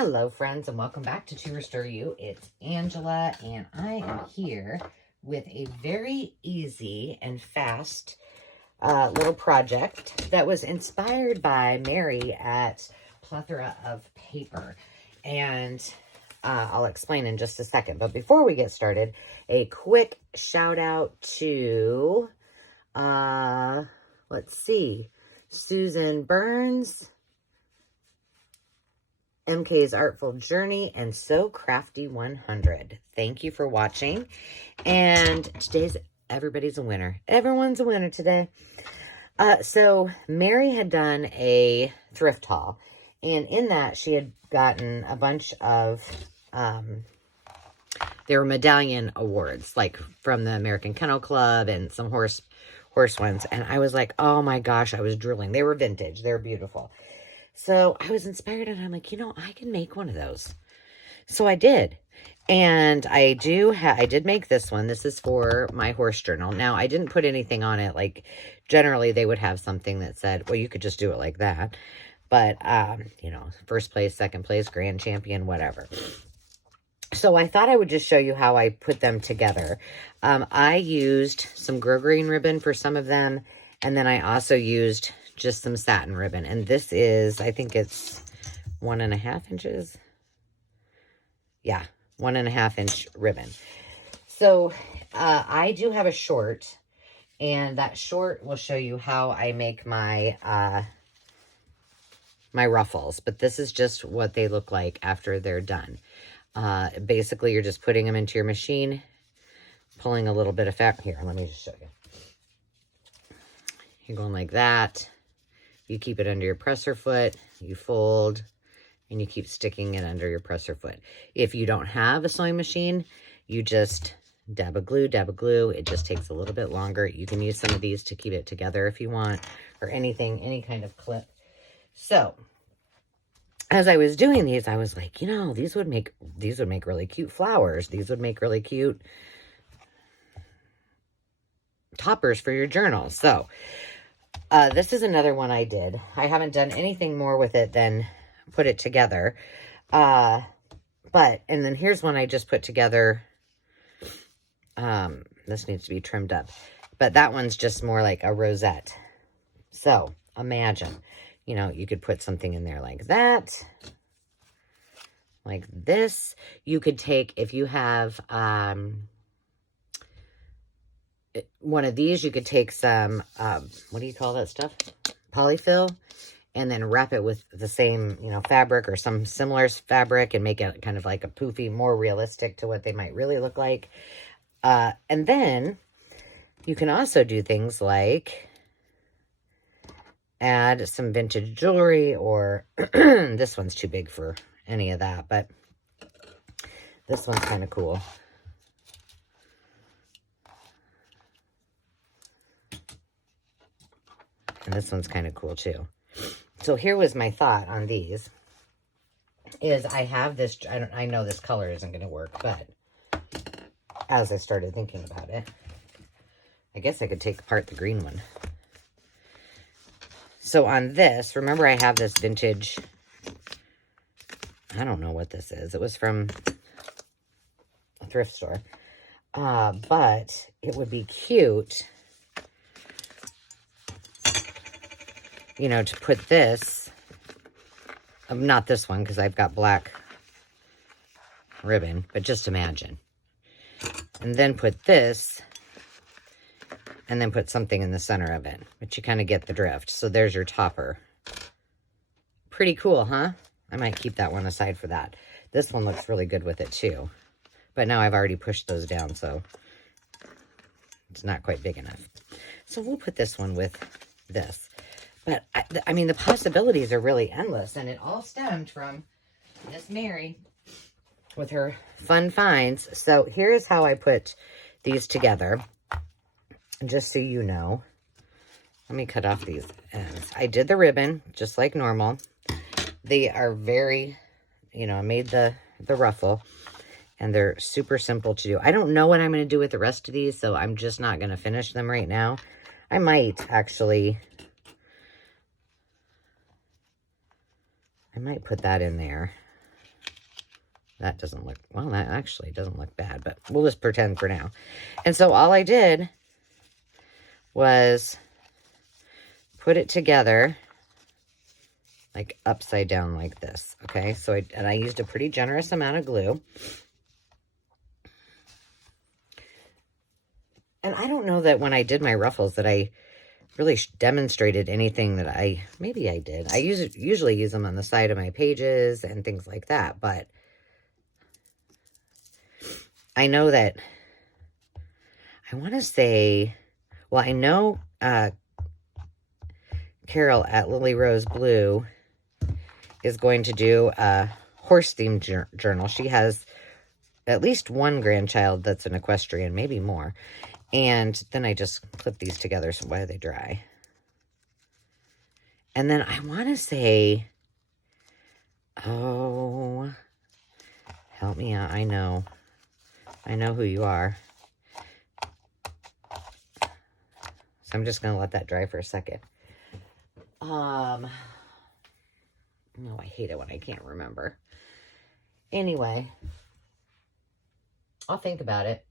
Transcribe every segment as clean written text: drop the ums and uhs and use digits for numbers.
Hello friends, and welcome back to Restore You. It's Angela, and I am here with a very easy and fast little project that was inspired by Mary at Plethora of Paper. And I'll explain in just a second. But before we get started, a quick shout out to, let's see, Susan Burns, MK's Artful Journey, and So Crafty 100. Thank you for watching. And today's everybody's a winner. Everyone's a winner today. So Mary had done a thrift haul, and in that she had gotten a bunch of there were medallion awards, like from the American Kennel Club and some horse ones. And I was like, oh my gosh, I was drooling. They were vintage. They're beautiful. So I was inspired, and I'm like, I can make one of those. So I did. And I did make this one. This is for my horse journal. Now, I didn't put anything on it. Like, generally, they would have something that said, well, you could just do it like that. But, first place, second place, grand champion, whatever. So I thought I would just show you how I put them together. I used some grosgrain ribbon for some of them. And then I also used just some satin ribbon. And this is, I think it's 1.5 inches. Yeah, 1.5 inch ribbon. So I do have a short, and that short will show you how I make my my ruffles. But this is just what they look like after they're done. Basically, you're just putting them into your machine, pulling a little bit of fabric. Here, let me just show you. You're going like that. You keep it under your presser foot, you fold, and you keep sticking it under your presser foot. If you don't have a sewing machine, you just dab a glue. It just takes a little bit longer. You can use some of these to keep it together if you want, or anything, any kind of clip. So, as I was doing these, I was like, these would make really cute flowers. These would make really cute toppers for your journal. So, this is another one I did. I haven't done anything more with it than put it together. And then here's one I just put together. This needs to be trimmed up. But that one's just more like a rosette. So, imagine, you could put something in there like that. Like this. You could take, if you have one of these, you could take some, what do you call that stuff? Polyfill, and then wrap it with the same, fabric or some similar fabric and make it kind of like a poofy, more realistic to what they might really look like. And then you can also do things like add some vintage jewelry, or this one's too big for any of that, but this one's kind of cool. And this one's kind of cool too. So here was my thought on these. Is I have this, I know this color isn't going to work, but as I started thinking about it, I guess I could take apart the green one. So on this, remember I have this vintage, I don't know what this is. It was from a thrift store. But it would be cute, to put this, not this one because I've got black ribbon, but just imagine. And then put this, and then put something in the center of it, but you kind of get the drift. So there's your topper. Pretty cool, huh? I might keep that one aside for that. This one looks really good with it too. But now I've already pushed those down, so it's not quite big enough. So we'll put this one with this. But, I mean, the possibilities are really endless. And it all stemmed from Miss Mary with her fun finds. So here's how I put these together. Just so you know. Let me cut off these ends. I did the ribbon, just like normal. They are very, I made the ruffle. And they're super simple to do. I don't know what I'm going to do with the rest of these, so I'm just not going to finish them right now. I might actually... I might put that in there. That doesn't look, well, that actually doesn't look bad, but we'll just pretend for now. And so all I did was put it together like upside down like this, okay? So I used a pretty generous amount of glue. And I don't know that when I did my ruffles that I really demonstrated anything that maybe I did. I usually use them on the side of my pages and things like that, but I know that, I want to say, well, I know Carol at Lily Rose Blue is going to do a horse-themed journal. She has at least one grandchild that's an equestrian, maybe more. And then I just clip these together so while they dry. And then I want to say, oh, help me out. I know who you are. So I'm just going to let that dry for a second. No, I hate it when I can't remember. Anyway, I'll think about it.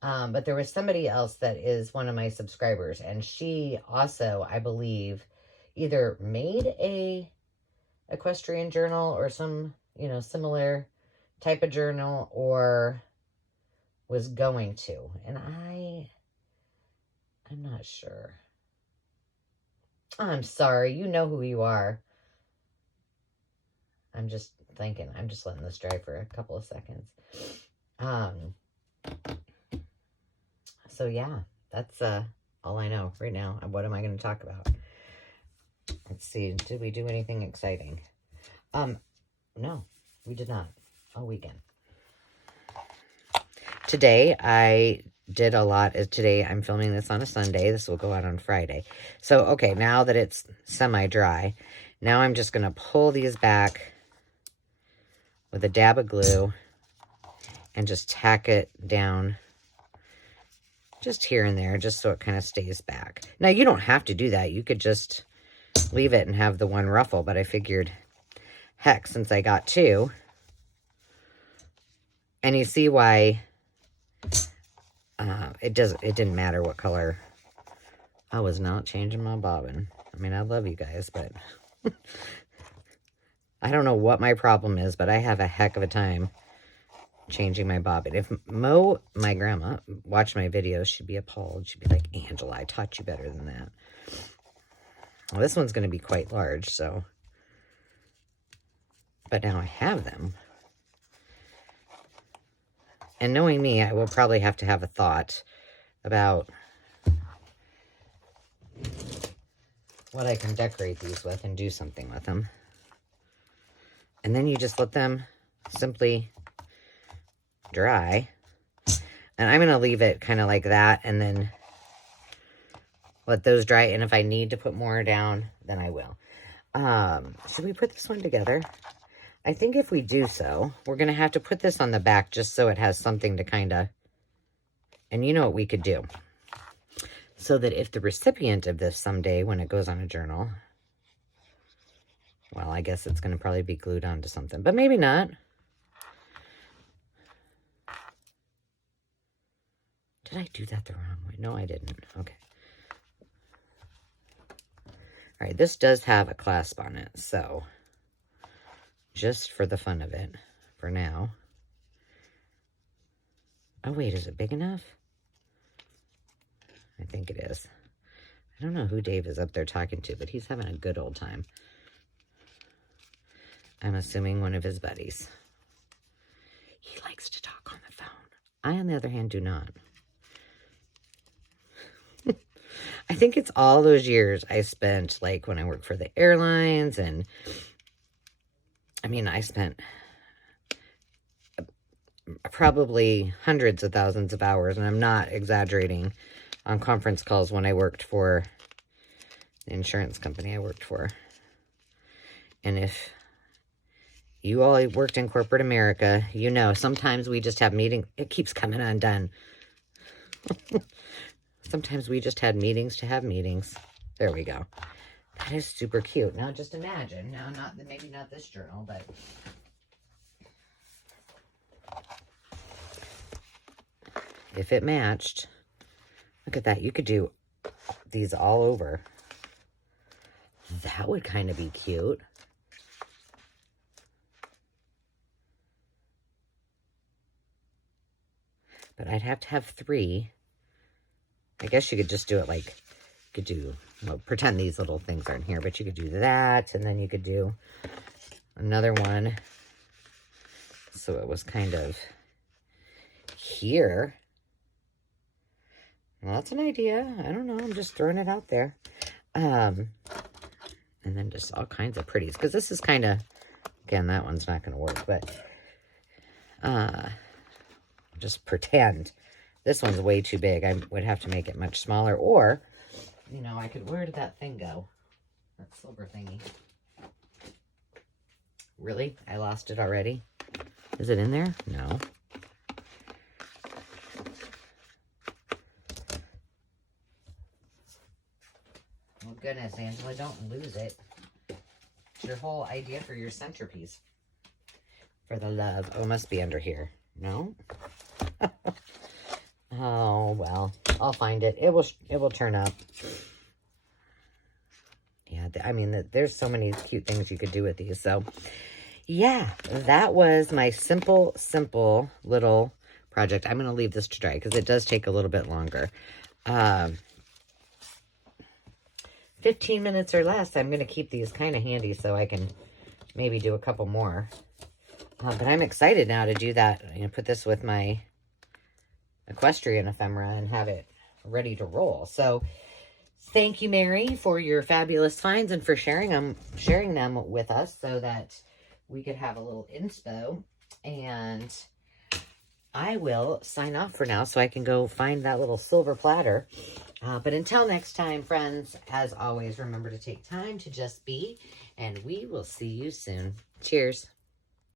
But there was somebody else that is one of my subscribers, and she also, I believe, either made a equestrian journal or some, similar type of journal, or was going to. And I'm not sure. I'm sorry. You know who you are. I'm just thinking. I'm just letting this dry for a couple of seconds. So yeah, that's all I know right now. What am I going to talk about? Let's see. Did we do anything exciting? No, we did not. All weekend. Today I did a lot. Today I'm filming this on a Sunday. This will go out on Friday. So, okay, now that it's semi-dry, now I'm just going to pull these back with a dab of glue and just tack it down just here and there, just so it kind of stays back. Now, you don't have to do that. You could just leave it and have the one ruffle, but I figured, heck, since I got two, and you see why it didn't matter what color. I was not changing my bobbin. I mean, I love you guys, but I don't know what my problem is, but I have a heck of a time changing my bobbin. If Mo, my grandma, watched my videos, she'd be appalled. She'd be like, Angela, I taught you better than that. Well, this one's going to be quite large, so. But now I have them. And knowing me, I will probably have to have a thought about what I can decorate these with and do something with them. And then you just let them simply dry. And I'm going to leave it kind of like that and then let those dry. And if I need to put more down, then I will. Should we put this one together? I think if we do so, we're going to have to put this on the back just so it has something to kind of, and you know what we could do? So that if the recipient of this someday, when it goes on a journal, well, I guess it's going to probably be glued onto something, but maybe not. Did I do that the wrong way? No, I didn't. Okay. All right, this does have a clasp on it, so just for the fun of it, for now. Oh, wait, is it big enough? I think it is. I don't know who Dave is up there talking to, but he's having a good old time. I'm assuming one of his buddies. He likes to talk on the phone. I, on the other hand, do not. I think it's all those years I spent, like, when I worked for the airlines, and, I mean, I spent probably hundreds of thousands of hours, and I'm not exaggerating, on conference calls when I worked for the insurance company I worked for. And if you all worked in corporate America, you know, sometimes we just have meetings. It keeps coming undone. Sometimes we just had meetings to have meetings. There we go. That is super cute. Now just imagine, now maybe not this journal, but if it matched. Look at that. You could do these all over. That would kind of be cute. But I'd have to have 3. I guess you could just do it like, you could do, well, pretend these little things aren't here, but you could do that, and then you could do another one. So it was kind of here. Well, that's an idea. I don't know. I'm just throwing it out there. And then just all kinds of pretties. Because this is kind of, again, that one's not going to work. But just pretend. This one's way too big. I would have to make it much smaller. Or, you know, I could, where did that thing go? That silver thingy. Really? I lost it already? Is it in there? No. Oh, goodness, Angela, don't lose it. It's your whole idea for your centerpiece. For the love. Oh, it must be under here. No? Oh, well, I'll find it. It will turn up. Yeah, I mean, there's so many cute things you could do with these. So, yeah, that was my simple little project. I'm going to leave this to dry because it does take a little bit longer. 15 minutes or less. I'm going to keep these kind of handy so I can maybe do a couple more. But I'm excited now to do that. I'm going to put this with my equestrian ephemera and have it ready to roll. So thank you, Mary, for your fabulous finds and for sharing them with us so that we could have a little inspo. And I will sign off for now so I can go find that little silver platter. But until next time, friends, as always, remember to take time to just be, and we will see you soon. Cheers.